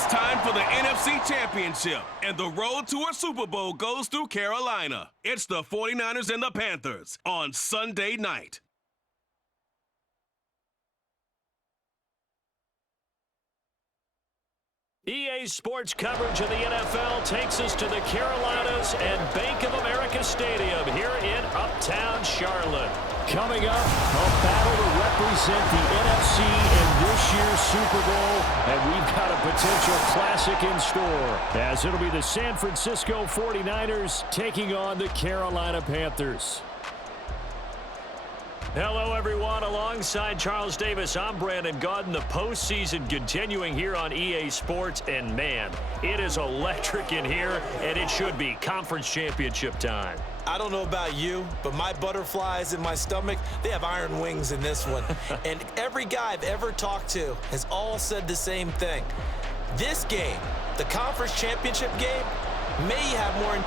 It's time for the NFC Championship, and the road to a Super Bowl goes through Carolina. It's the 49ers and the Panthers on Sunday night. EA Sports coverage of the NFL takes us to the Carolinas and Bank of America Stadium here in Uptown Charlotte. Coming up, a battle to represent the NFC in this year's Super Bowl, and we've got a potential classic in store, as it'll be the San Francisco 49ers taking on the Carolina Panthers. Hello, everyone. Alongside Charles Davis, I'm Brandon Gaudin. The postseason continuing here on EA Sports, and man, it is electric in here, and it should be conference championship time. I don't know about you, but my butterflies in my stomach, they have iron wings in this one. And every guy I've ever talked to has all said the same thing. This game, the conference championship game, may have more...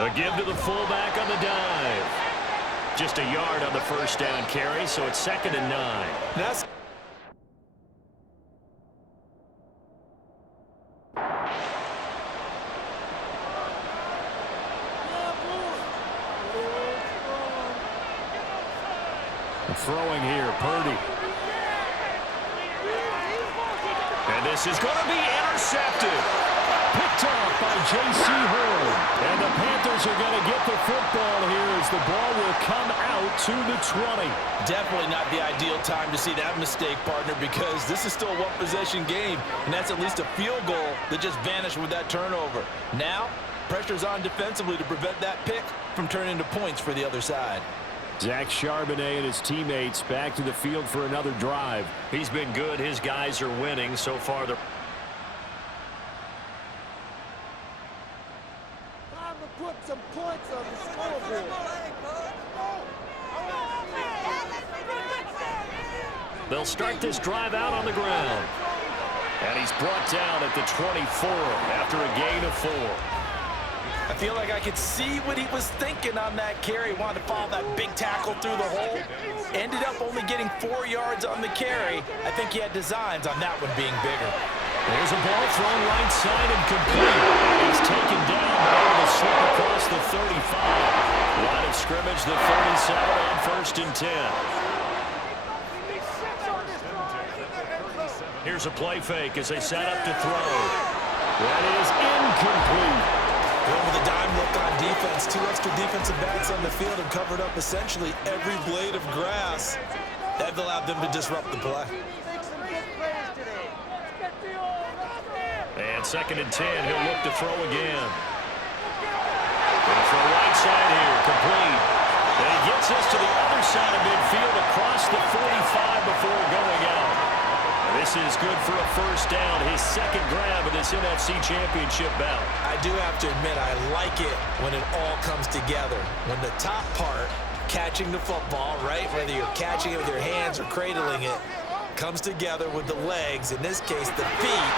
A give to the fullback on the dive. Just a yard on the first down carry, so it's 2nd and 9. That's... Throwing here, Purdy. And this is going to be intercepted. Picked off by J.C. Horn. And the Panthers are going to get the football here as the ball will come out to the 20. Definitely not the ideal time to see that mistake, partner, because this is still a one-possession game, and that's at least a field goal that just vanished with that turnover. Now, pressure's on defensively to prevent that pick from turning into points for the other side. Zach Charbonnet and his teammates back to the field for another drive. He's been good. His guys are winning so far. Time to put some points on the scoreboard. They'll start this drive out on the ground. And he's brought down at the 24 after a gain of 4. I feel like I could see what he was thinking on that carry. Wanted to follow that big tackle through the hole. Ended up only getting 4 yards on the carry. I think he had designs on that one being bigger. There's a ball thrown right side and complete. He's taken down, but able to slip across the 35. Line of scrimmage, the 37 on 1st and 10. Here's a play fake as they set up to throw. That is incomplete. Going with a dime look on defense. 2 extra defensive backs on the field and covered up essentially every blade of grass. That allowed them to disrupt the play. And 2nd and 10, he'll look to throw again. And for the right side here, complete. And he gets us to the other side of midfield across the 45 before going out. And this is good for a first down, his 2nd grab of this NFC Championship bout. I do have to admit, I like it when it all comes together. When the top part, catching the football, right, whether you're catching it with your hands or cradling it, comes together with the legs, in this case the feet,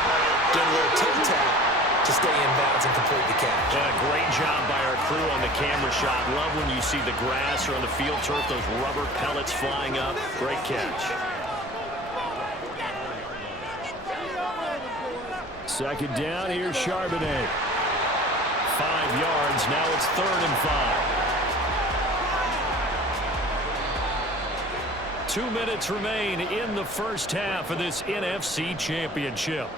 doing a little toe tap to stay in bounds and complete the catch. Yeah, great job by our crew on the camera shot. Love when you see the grass or on the field turf, those rubber pellets flying up. Great catch. 2nd down, here's Charbonnet. 5 yards, now it's 3rd and 5. 2 minutes remain in the first half of this NFC Championship.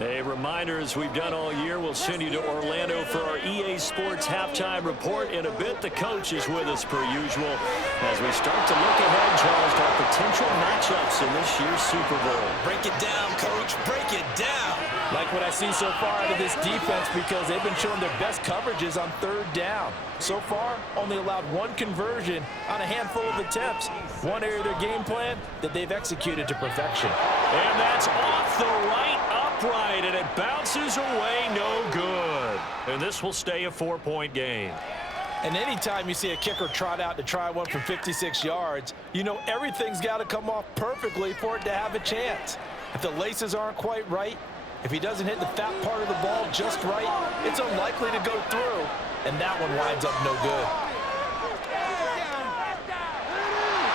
A reminder, as we've done all year, we'll send you to Orlando for our EA Sports halftime report in a bit. The coach is with us per usual as we start to look ahead, Charles, to our potential matchups in this year's Super Bowl. Break it down, Coach. Break it down. Like what I see so far out of this defense, because they've been showing their best coverages on 3rd down. So far, only allowed 1 conversion on a handful of attempts. One area of their game plan that they've executed to perfection. And that's off the right upright, and it bounces away no good. And this will stay a 4-point game. And anytime you see a kicker trot out to try one from 56 yards, you know everything's got to come off perfectly for it to have a chance. If the laces aren't quite right, if he doesn't hit the fat part of the ball just right, it's unlikely to go through, and that one winds up no good.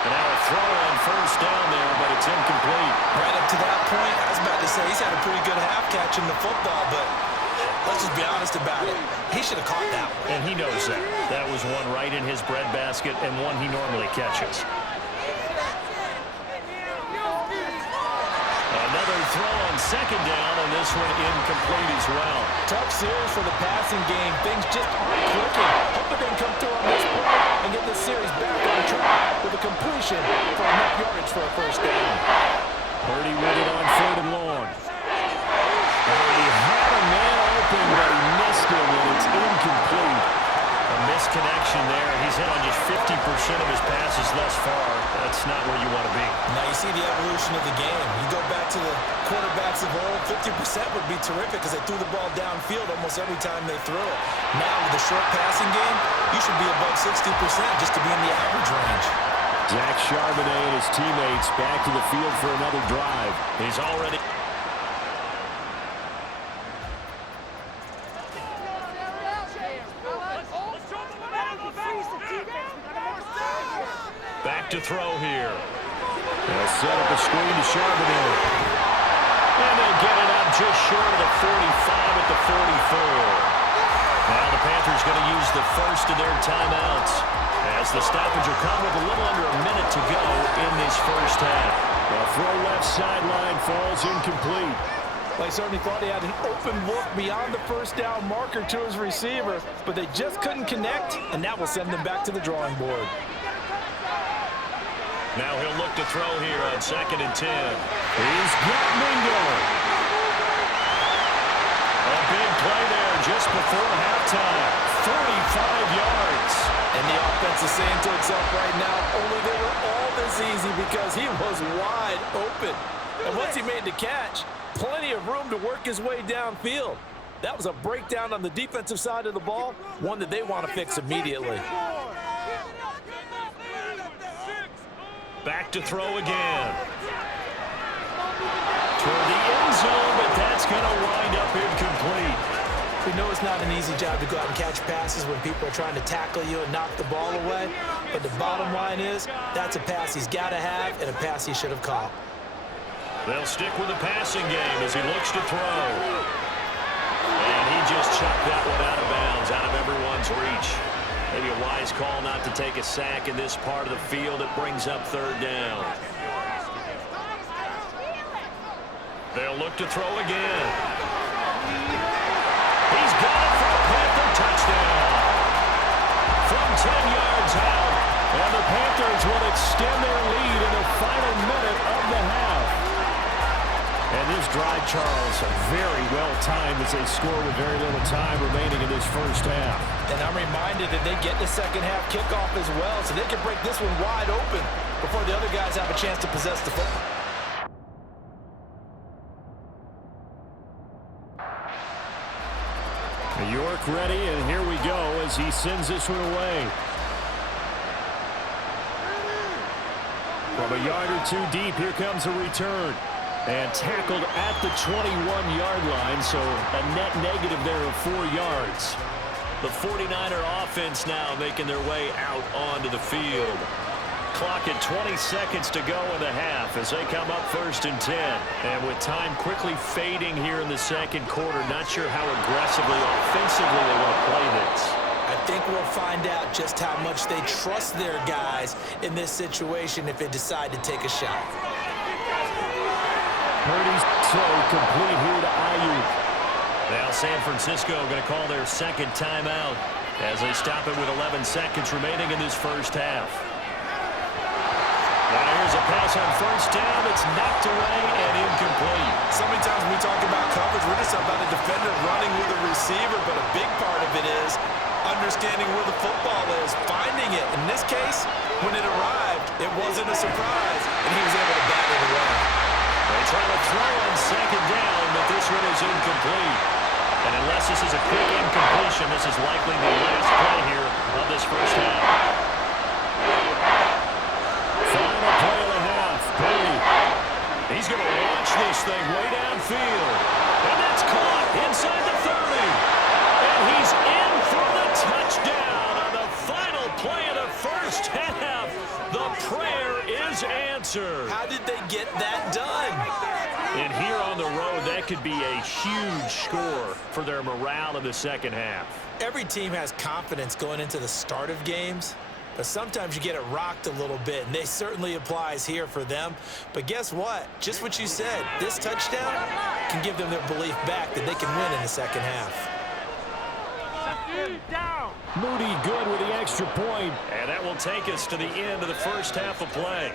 And now a throw on 1st down there, but it's incomplete. Right up to that point, I was about to say he's had a pretty good half catching the football, but let's just be honest about it. He should have caught that one. And he knows that. That was one right in his breadbasket and one he normally catches. Another throw on 2nd down, and this one incomplete as well. Tough series for the passing game. Things just aren't clicking. Hope they can come through on this play and get this series back on track with a completion for enough yardage for a first down. Purdy with it on 3rd and long. He had a man open, but he missed him, and it's incomplete. A missed connection there. He's hit on just 50% of his passes thus far. That's not where you want to be. Now you see the evolution of the game. You go back to the quarterbacks of old, 50% would be terrific because they threw the ball downfield almost every time they threw it. Now with the short passing game, you should be above 60% just to be in the average range. Zach Charbonnet and his teammates back to the field for another drive. He's already... Back to throw here. They'll set up a screen to Charbonnet. And they'll get it up just short of the 45 at the 44. Now the Panthers going to use the first of their timeouts as the stoppage will come with a little under a minute to go in this first half. The throw left sideline falls incomplete. Well, I certainly thought he had an open look beyond the first down marker to his receiver, but they just couldn't connect, and that will send them back to the drawing board. Now he'll look to throw here on 2nd and 10. He's got Mingo. A big play there just before halftime. 45 yards. And the offense is saying to itself right now, only they were all this easy because he was wide open. And once he made the catch, plenty of room to work his way downfield. That was a breakdown on the defensive side of the ball, one that they want to fix immediately. Back to throw again. Toward the end zone, but that's going to wind up incomplete. We know it's not an easy job to go out and catch passes when people are trying to tackle you and knock the ball away. But the bottom line is, that's a pass he's got to have and a pass he should have caught. They'll stick with the passing game as he looks to throw. And he just chucked that one out of bounds, out of everyone's reach. Maybe a wise call not to take a sack in this part of the field. It brings up 3rd down. They'll look to throw again. He's got it for a Panther touchdown. From 10 yards out, and the Panthers will extend their lead in the final minute of the half. And this drive, Charles, very well timed as they score with very little time remaining in this first half. And I'm reminded that they get the second half kickoff as well, so they can break this one wide open before the other guys have a chance to possess the football. York ready, and here we go as he sends this one away. From a yard or two deep, here comes a return. And tackled at the 21-yard line, so a net negative there of 4 yards. The 49er offense now making their way out onto the field. Clock at 20 seconds to go in the half as they come up 1st and 10. And with time quickly fading here in the second quarter, not sure how aggressively, offensively they want to play this. I think we'll find out just how much they trust their guys in this situation if they decide to take a shot. Purdy's throw complete here to Ayuk. Now San Francisco going to call their second timeout as they stop it with 11 seconds remaining in this first half. Now here's a pass on 1st down. It's knocked away and incomplete. So many times when we talk about coverage, we're just about a defender running with a receiver, but a big part of it is understanding where the football is, finding it. In this case, when it arrived, it wasn't a surprise, and he was able to bat it away. They try to throw on 2nd down, but this one is incomplete. And unless this is a quick incompletion, this is likely the last play here of this first half. Final play of the half. Purdy. He's going to launch this thing way downfield. And that's caught inside the 30. And he's in for the touchdown on the final play of the first half. The prayer is answered. How did they get that done? And here on the road, that could be a huge score for their morale in the second half. Every team has confidence going into the start of games, but sometimes you get it rocked a little bit, and this certainly applies here for them. But guess what? Just what you said, this touchdown can give them their belief back that they can win in the second half. Moody good with the extra point, and that will take us to the end of the first half of play.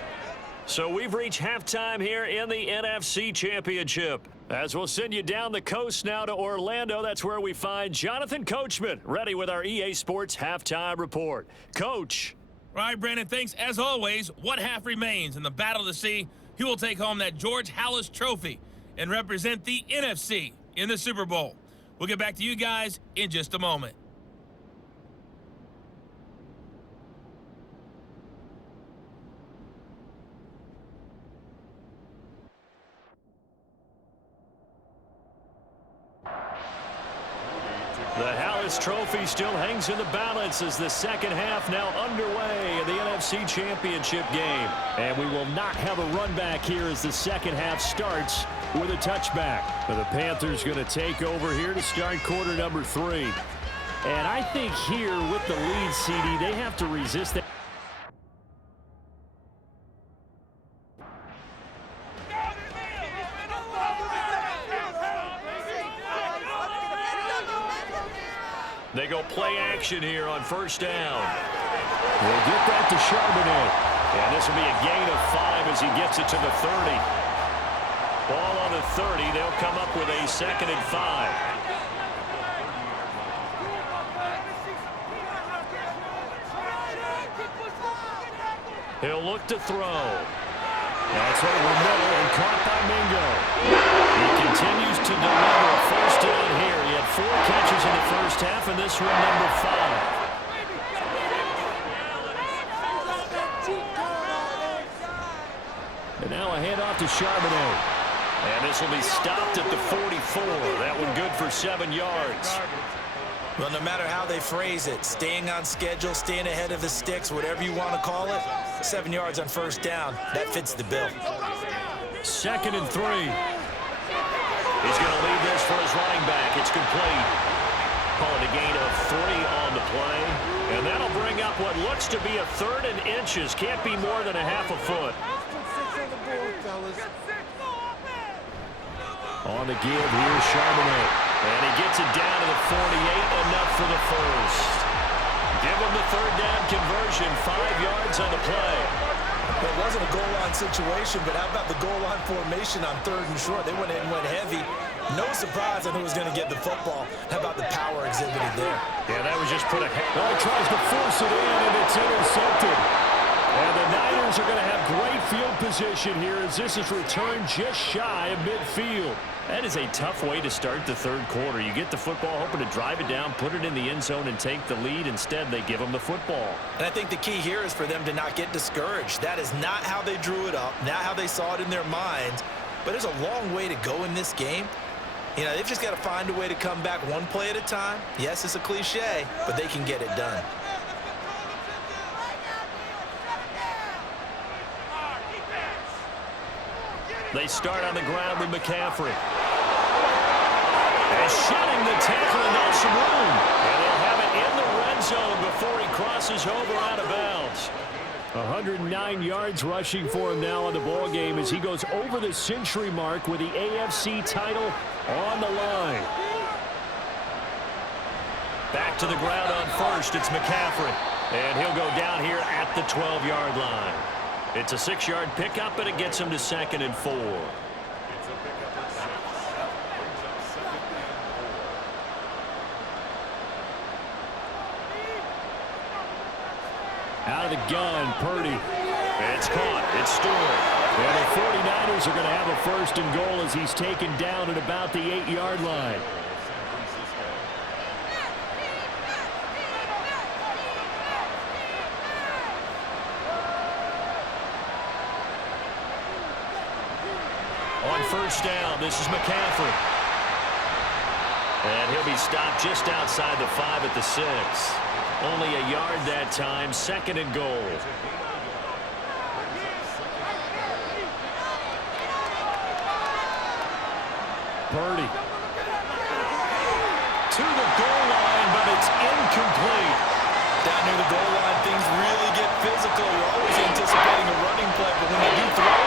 So we've reached halftime here in the NFC Championship. As we'll send you down the coast now to Orlando, that's where we find Jonathan Coachman, ready with our EA Sports Halftime Report. Coach. All right, Brandon, thanks. As always, what half remains in the Battle of the Sea? He will take home that George Halas Trophy and represent the NFC in the Super Bowl. We'll get back to you guys in just a moment. The Halas Trophy still hangs in the balance as the second half now underway in the NFC Championship game. And we will not have a run back here as the second half starts with a touchback. The Panthers going to take over here to start quarter number 3. And I think here with the lead, CD, they have to resist that. They go play action here on 1st down. We'll get that to Charbonnet. And this will be a gain of 5 as he gets it to the 30. Ball on the 30. They'll come up with a 2nd and 5. He'll look to throw. That's over middle and caught by Mingo. He continues to deliver a 1st down here. He had 4 catches in the first half, and this one number 5. And now a handoff to Charbonnet. And this will be stopped at the 44. That one good for 7 yards. Well, no matter how they phrase it, staying on schedule, staying ahead of the sticks, whatever you want to call it, 7 yards on 1st down, that fits the bill. 2nd and 3. He's going to leave this for his running back. It's complete. Call it a gain of 3 on the play. And that'll bring up what looks to be a 3rd and inches. Can't be more than a half a foot. On the give, here's Charbonnet. And he gets it down to the 48, enough for the first. Give him the third down conversion, 5 yards on the play. Well, it wasn't a goal line situation, but how about the goal line formation on 3rd and short? They went in and went heavy. No surprise on who was going to get the football. How about the power exhibited there? Yeah, that was just put a head. Well, he tries to force it in, and it's intercepted. And the Niners are going to have great field position here as this is returned just shy of midfield. That is a tough way to start the 3rd quarter. You get the football, hoping to drive it down, put it in the end zone, and take the lead. Instead, they give them the football. And I think the key here is for them to not get discouraged. That is not how they drew it up, not how they saw it in their minds. But there's a long way to go in this game. You know, they've just got to find a way to come back one play at a time. Yes, it's a cliche, but they can get it done. They start on the ground with McCaffrey. And shedding the tackle, and that's some room. And they'll have it in the red zone before he crosses over out of bounds. 109 yards rushing for him now in the ball game as he goes over the century mark with the AFC title on the line. Back to the ground on first. It's McCaffrey. And he'll go down here at the 12-yard line. It's a 6-yard pickup, and it gets him to 2nd and 4. Out of the gun, Purdy. It's caught. It's Stewart. And the 49ers are going to have a 1st and goal as he's taken down at about the 8-yard line. On 1st down, this is McCaffrey. And he'll be stopped just outside the 5 at the 6. Only a yard that time, 2nd and goal. Purdy. To the goal line, but it's incomplete. Down near the goal line, things really get physical. You're always anticipating a running play, but when they do throw,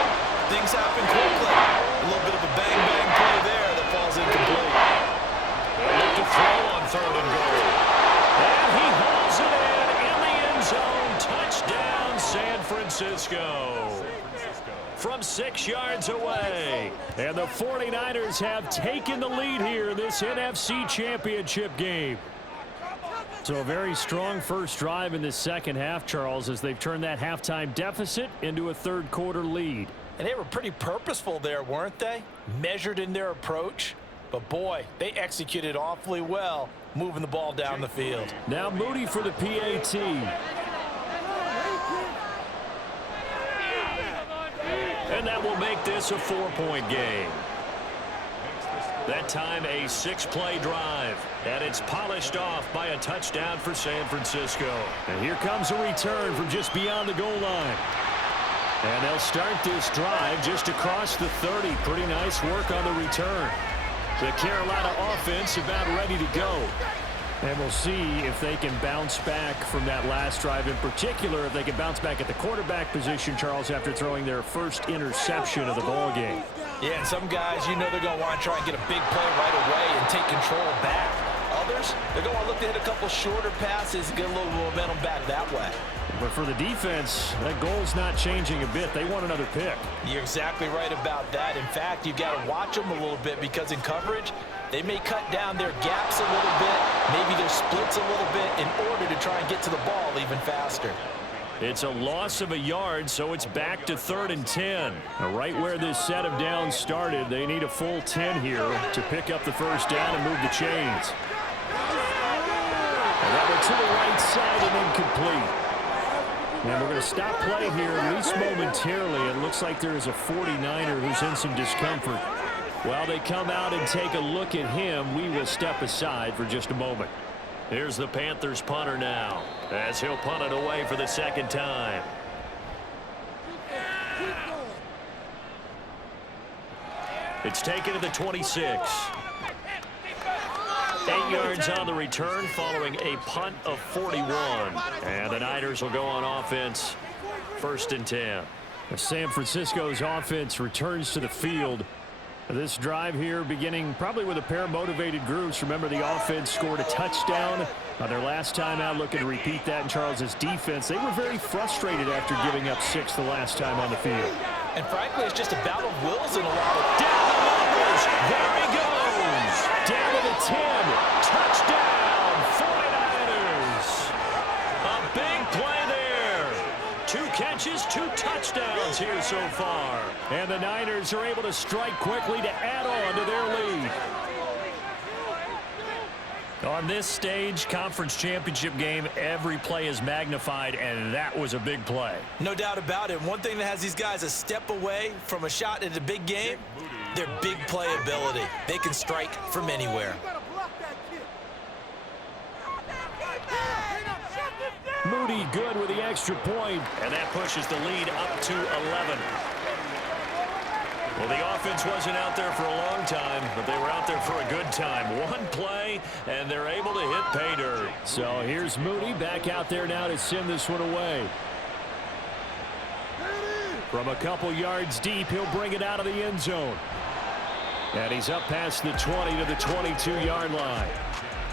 things happen quickly. A little bit of a bang-bang play there that falls incomplete. They look to throw on 3rd and goal. And he hauls it in the end zone. Touchdown, San Francisco. From 6 yards away. And the 49ers have taken the lead here in this NFC Championship game. So a very strong first drive in the second half, Charles, as they've turned that halftime deficit into a 3rd quarter lead. And they were pretty purposeful there, weren't they? Measured in their approach. But, boy, they executed awfully well, moving the ball down the field. Now Moody for the PAT. And that will make this a 4-point game. That time a 6-play drive. And it's polished off by a touchdown for San Francisco. And here comes a return from just beyond the goal line. And they'll start this drive just across the 30. Pretty nice work on the return. The Carolina offense about ready to go. And we'll see if they can bounce back from that last drive. In particular, if they can bounce back at the quarterback position, Charles, after throwing their first interception of the ball game. Yeah, and some guys, you know they're going to want to try and get a big play right away and take control back. Others, they're going to look to hit a couple shorter passes and get a little momentum back that way. But for the defense, that goal's not changing a bit. They want another pick. You're exactly right about that. In fact, you've got to watch them a little bit because in coverage, they may cut down their gaps a little bit, maybe their splits a little bit in order to try and get to the ball even faster. It's a loss of a yard, so it's back to 3rd and 10. Now, right where this set of downs started, they need a full 10 here to pick up the first down and move the chains. And that went to the right side and incomplete. And we're going to stop play here, at least momentarily. It looks like there is a 49er who's in some discomfort. While they come out and take a look at him, we will step aside for just a moment. Here's the Panthers punter now, as he'll punt it away for the 2nd time. It's taken to the 26. 8 yards on the return following a punt of 41. And the Niners will go on offense, 1st and 10. San Francisco's offense returns to the field. This drive here beginning probably with a pair of motivated groups. Remember, the offense scored a touchdown on their last time out, looking to repeat that in Charles's defense. They were very frustrated after giving up 6 the last time on the field. And frankly, it's just a battle of wills in a lot of... Down the numbers. There he goes. Down to the 10. Touchdown, 49ers. A big play there. 2 catches, 2 touchdowns here so far. And the Niners are able to strike quickly to add on to their lead. On this stage, conference championship game, every play is magnified, and that was a big play. No doubt about it. One thing that has these guys a step away from a shot in a big game, their big play ability. They can strike from anywhere. Moody good with the extra point, and that pushes the lead up to 11. Well, the offense wasn't out there for a long time, but they were out there for a good time. 1 play, and they're able to hit pay dirt. So here's Moody back out there now to send this one away. From a couple yards deep, he'll bring it out of the end zone. And he's up past the 20 to the 22-yard line.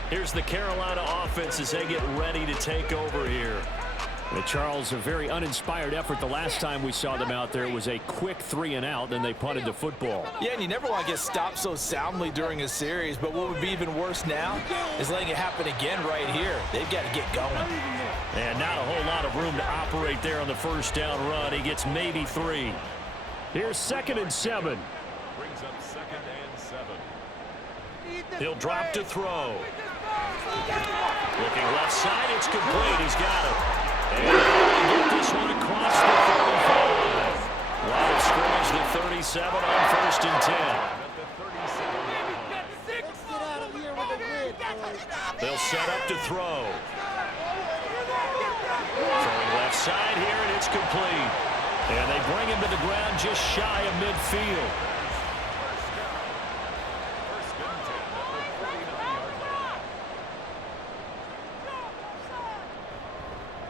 Here's the Carolina offense as they get ready to take over here. Well, Charles, a very uninspired effort the last time we saw them out there. It was a quick 3-and-out, then they punted the football. Yeah, and you never want to get stopped so soundly during a series, but what would be even worse now is letting it happen again right here. They've got to get going. And not a whole lot of room to operate there on the first down run. He gets maybe 3. Here's 2nd and 7. Brings up 2nd and 7. He'll drop to throw. Looking left side, it's complete. He's got it. And get this one across the 35. Line of scrimmage, the 37 on 1st and 10. They'll set up to throw. Throwing left side here, and it's complete. And they bring him to the ground just shy of midfield.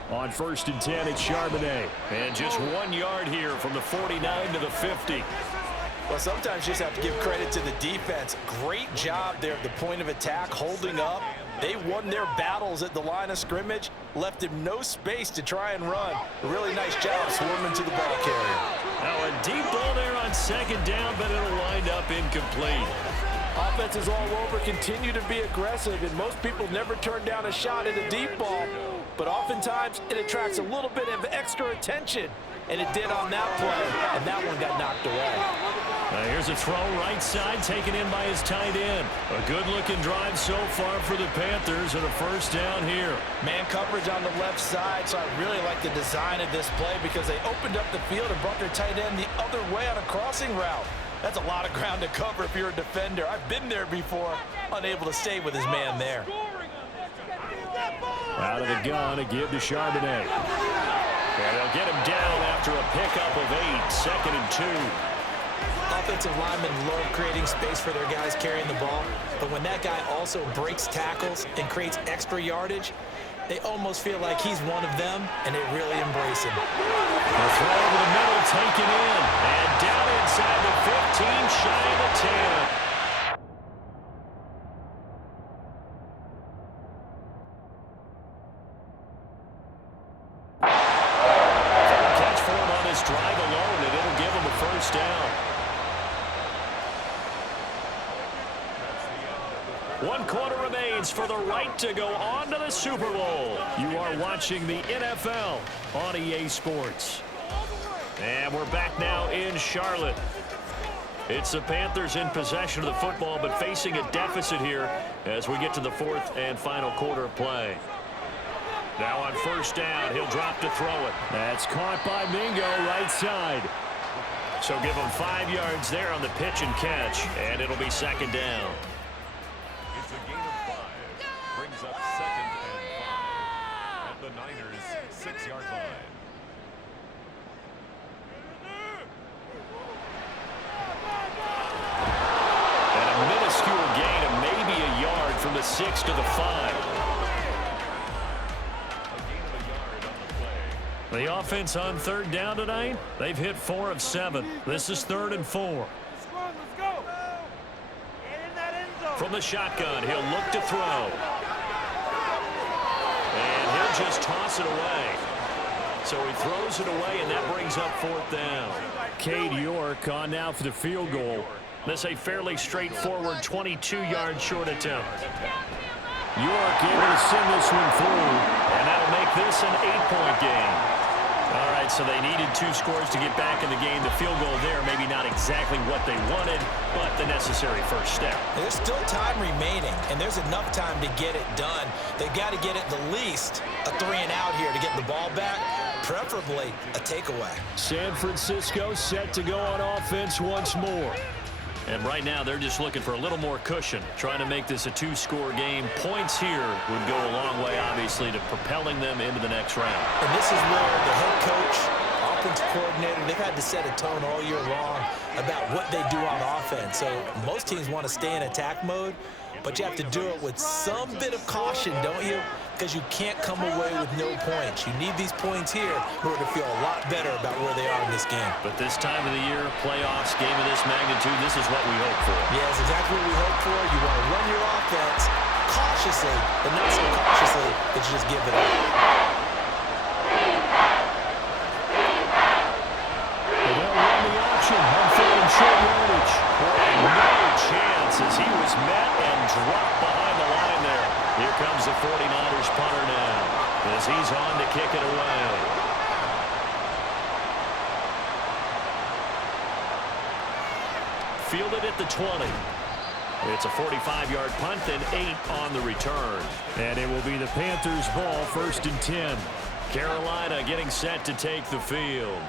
On 1st and 10, it's Charbonnet. And just 1 yard here from the 49 to the 50. Well, sometimes you just have to give credit to the defense. Great job there at the point of attack, holding up. They won their battles at the line of scrimmage, left him no space to try and run. A really nice job swarming to the ball carrier. Now a deep ball there on 2nd down, but it'll wind up incomplete. Offenses all over continue to be aggressive, and most people never turn down a shot at a deep ball. But oftentimes, it attracts a little bit of extra attention, and it did on that play, and that one got knocked away. Here's a throw right side, taken in by his tight end. A good-looking drive so far for the Panthers, and a 1st down here. Man coverage on the left side, so I really like the design of this play because they opened up the field and brought their tight end the other way on a crossing route. That's a lot of ground to cover if you're a defender. I've been there before, unable to stay with his man there. Out of the gun, a give to Charbonnet. And they'll get him down after a pickup of 8, 2nd and 2. Offensive linemen love creating space for their guys carrying the ball, but when that guy also breaks tackles and creates extra yardage, they almost feel like he's one of them, and they really embrace him. The throw over the middle, taken in, and down inside the 15, shy of the 10. Catch for him on this drive alone, and it'll give him a 1st down. 1 quarter remains for the right to go on to the Super Bowl. You are watching the NFL on EA Sports. And we're back now in Charlotte. It's the Panthers in possession of the football, but facing a deficit here as we get to the 4th and final quarter of play. Now on 1st down, he'll drop to throw it. That's caught by Mingo, right side. So give him 5 yards there on the pitch and catch, and it'll be 2nd down. It's a gain of 5. Brings up 2nd and 5. At the Niners' 6-yard line. And a minuscule gain of maybe a yard from the 6 to the 5. The offense on 3rd down tonight, they've hit 4 of 7. This is 3rd and 4. Let's go. From the shotgun, he'll look to throw. And he'll just toss it away. So he throws it away, and that brings up 4th down. Cade York on now for the field goal. This a fairly straightforward 22-yard short attempt. York able to send this one through, and that'll make this an 8-point game. All right, so they needed 2 scores to get back in the game. The field goal there, maybe not exactly what they wanted, but the necessary first step. There's still time remaining, and there's enough time to get it done. They've got to get at the least a 3-and-out here to get the ball back, preferably a takeaway. San Francisco set to go on offense once more. And right now, they're just looking for a little more cushion, trying to make this a 2-score game. Points here would go a long way, obviously, to propelling them into the next round. And this is where the head coach, offensive coordinator, they've had to set a tone all year long about what they do on offense. So most teams want to stay in attack mode, but you have to do it with some bit of caution, don't you? Because you can't come away with no points. You need these points here in order to feel a lot better about where they are in this game. But this time of the year, playoffs, game of this magnitude, this is what we hope for. Yeah, it's exactly what we hope for. You want to run your offense cautiously, but not so cautiously that you just give it up. They'll run the option on 3rd and short yardage. No chance as he was met and dropped behind the line there. Here comes the 49ers punter now as he's on to kick it away. Fielded at the 20. It's a 45-yard punt, then 8 on the return. And it will be the Panthers' ball, 1st and 10. Carolina getting set to take the field.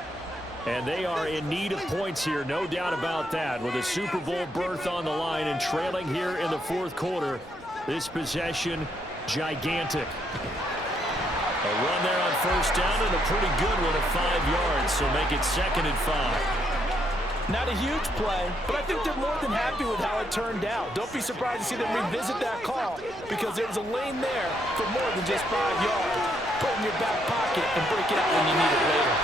And they are in need of points here, no doubt about that. With a Super Bowl berth on the line and trailing here in the 4th quarter. This possession, gigantic. A run there on 1st down and a pretty good one at 5 yards, so make it 2nd and 5. Not a huge play, but I think they're more than happy with how it turned out. Don't be surprised to see them revisit that call because there was a lane there for more than just 5 yards. Put it in your back pocket and break it out when you need it later.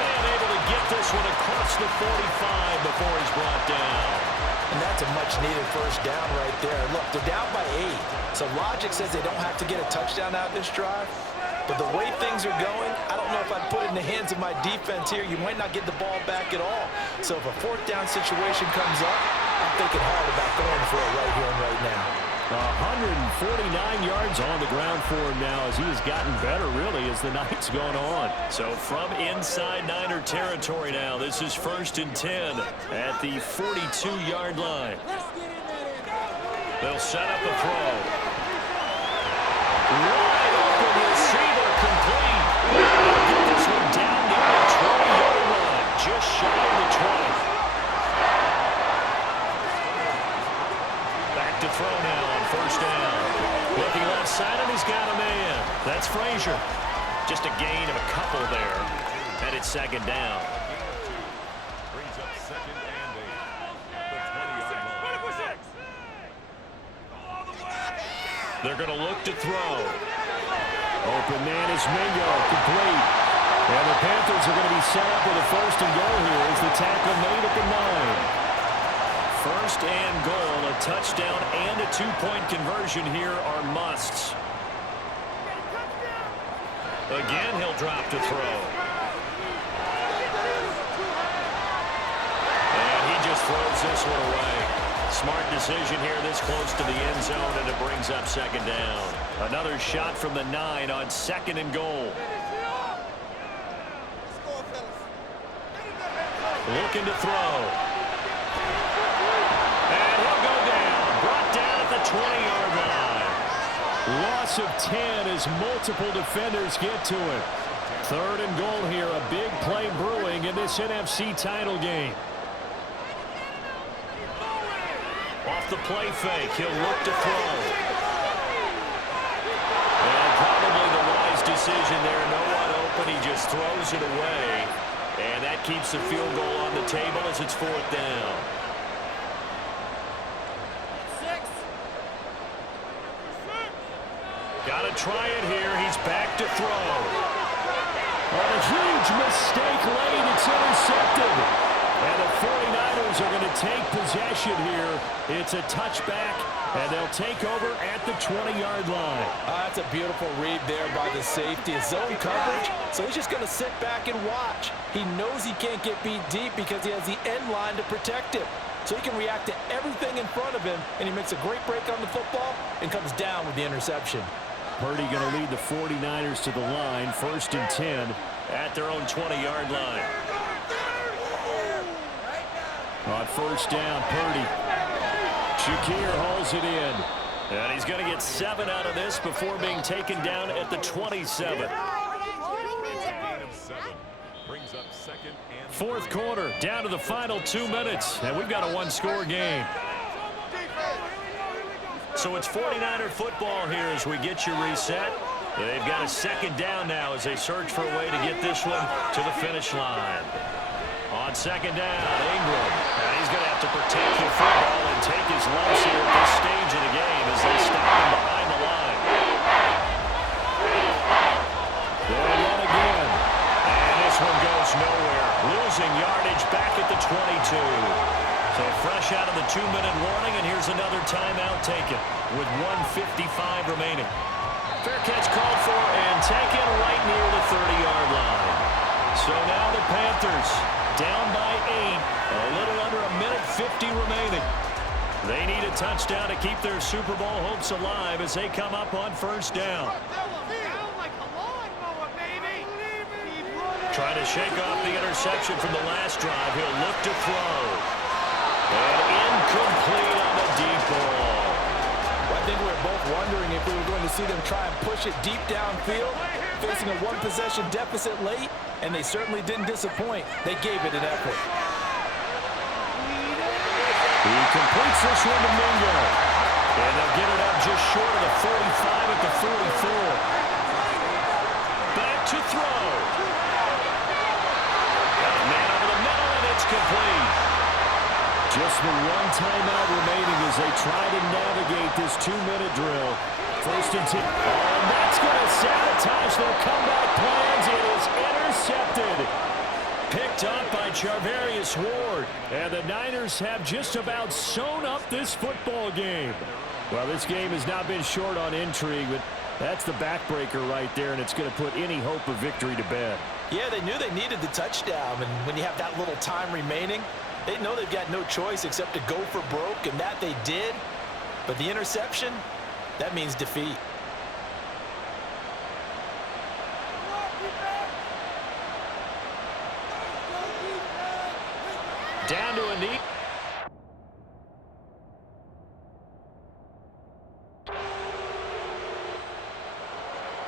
And able to get this one across the 45 before he's brought down. And that's a much-needed 1st down right there. Look, they're down by 8. So logic says they don't have to get a touchdown out of this drive. But the way things are going, I don't know if I'd put it in the hands of my defense here. You might not get the ball back at all. So if a 4th down situation comes up, I'm thinking hard about going for it right here and right now. 149 yards on the ground for him now as he has gotten better, really, as the night's gone on. So from inside Niner territory now, this is 1st and 10 at the 42-yard line. They'll set up a throw. Wide open receiver complete. Get this one down near the 20-yard line, just shy of the 20. Back to throw now on 1st down. Looking left side, and he's got a man. That's Frazier. Just a gain of a couple there. And it's 2nd down. Brings up 2nd and 8. The 20-yard line. They're going to look to throw. Open man is Mingo, complete. And the Panthers are going to be set up with a 1st and goal here as the tackle made at the 9. 1st and goal, a touchdown and a 2-point conversion here are musts. Again, he'll drop to throw. And he just throws this one away. Smart decision here this close to the end zone, and it brings up 2nd down. Another shot from the 9 on 2nd and goal. Looking to throw. And he'll go down. Brought down at the 20-yard line. Loss of 10 as multiple defenders get to it. 3rd and goal here. A big play brewing in this NFC title game. Off the play fake, he'll look to throw. And probably the wise decision there. No one open, he just throws it away. And that keeps the field goal on the table as it's 4th down. Got to try it here. He's back to throw. On a huge mistake late, it's intercepted. And the 49ers are going to take possession here. It's a touchback, and they'll take over at the 20-yard line. That's a beautiful read there by the safety. It's zone coverage, so he's just going to sit back and watch. He knows he can't get beat deep because he has the end line to protect him. So he can react to everything in front of him, and he makes a great break on the football and comes down with the interception. Purdy going to lead the 49ers to the line, 1st and 10 at their own 20-yard line. On 1st down, Purdy. Shakir hauls it in. And he's going to get 7 out of this before being taken down at the 27. Brings up 2nd and 4th quarter, down to the final 2 minutes, and we've got a one-score game. So it's 49er football here as we get you reset. They've got a 2nd down now as they search for a way to get this one to the finish line. On 2nd down, Ingram. And he's going to have to protect the football and take his lumps here at this stage of the game as they stop him behind the line. They'll run again. And this one goes nowhere. Losing yardage back at the 22. So fresh out of the 2-minute warning, and here's another timeout taken with 1:55 remaining. Fair catch called for and taken right near the 30-yard line. So now the Panthers down by 8, a little under 1:50 remaining. They need a touchdown to keep their Super Bowl hopes alive as they come up on 1st down. Trying to shake off the interception from the last drive. He'll look to throw. And incomplete on the deep ball. Well, I think we were both wondering if we were going to see them try and push it deep downfield, facing a one-possession deficit late, and they certainly didn't disappoint. They gave it an effort. He completes this one to Mingo. And they'll get it up just short of the 45 at the 44. Back to throw. Man over the middle, and it's complete. Just the one timeout remaining as they try to navigate this 2-minute drill. 1st and 10. And that's going to sabotage their comeback plans. It is intercepted. Picked up by Charvarius Ward. And the Niners have just about sewn up this football game. Well, this game has not been short on intrigue, but that's the backbreaker right there, and it's going to put any hope of victory to bed. Yeah, they knew they needed the touchdown, and when you have that little time remaining, they know they've got no choice except to go for broke, and that they did. But the interception, that means defeat. Down to a knee.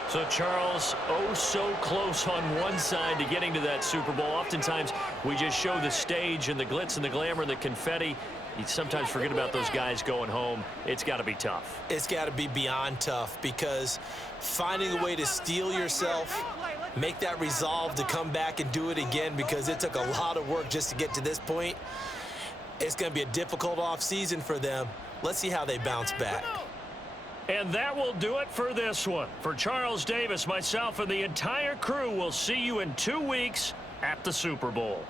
So, Charles, oh so close on one side to getting to that Super Bowl. Oftentimes, we just show the stage and the glitz and the glamour and the confetti. You sometimes forget about those guys going home. It's got to be tough. It's got to be beyond tough because finding a way to steel yourself, make that resolve to come back and do it again because it took a lot of work just to get to this point. It's going to be a difficult offseason for them. Let's see how they bounce back. And that will do it for this one. For Charles Davis, myself, and the entire crew, we'll see you in 2 weeks at the Super Bowl.